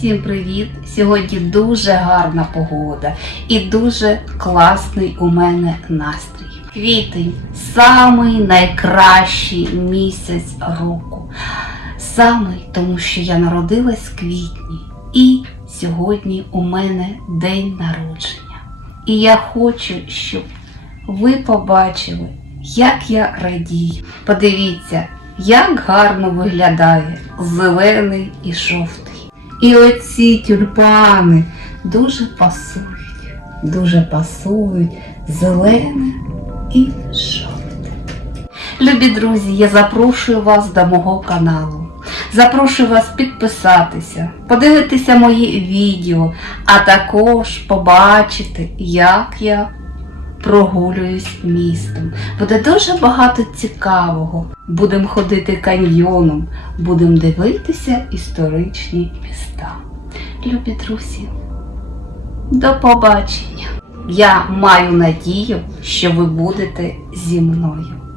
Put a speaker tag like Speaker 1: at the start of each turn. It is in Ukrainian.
Speaker 1: Всім привіт! Сьогодні дуже гарна погода і дуже класний у мене настрій. Квітень самий найкращий місяць року. Самий, тому що я народилась в квітні. І сьогодні у мене день народження. І я хочу, щоб ви побачили, як я радію. Подивіться, як гарно виглядає зелений і жовтий. І оці тюльпани дуже пасують, дуже пасують зелене і жовте. Любі друзі, я запрошую вас до мого каналу. Запрошую вас підписатися, подивитися мої відео, а також побачити, як я прогулююсь містом. Буде дуже багато цікавого. Будемо ходити каньйоном, будемо дивитися історичні міста. Любі друзі, до побачення! Я маю надію, що ви будете зі мною.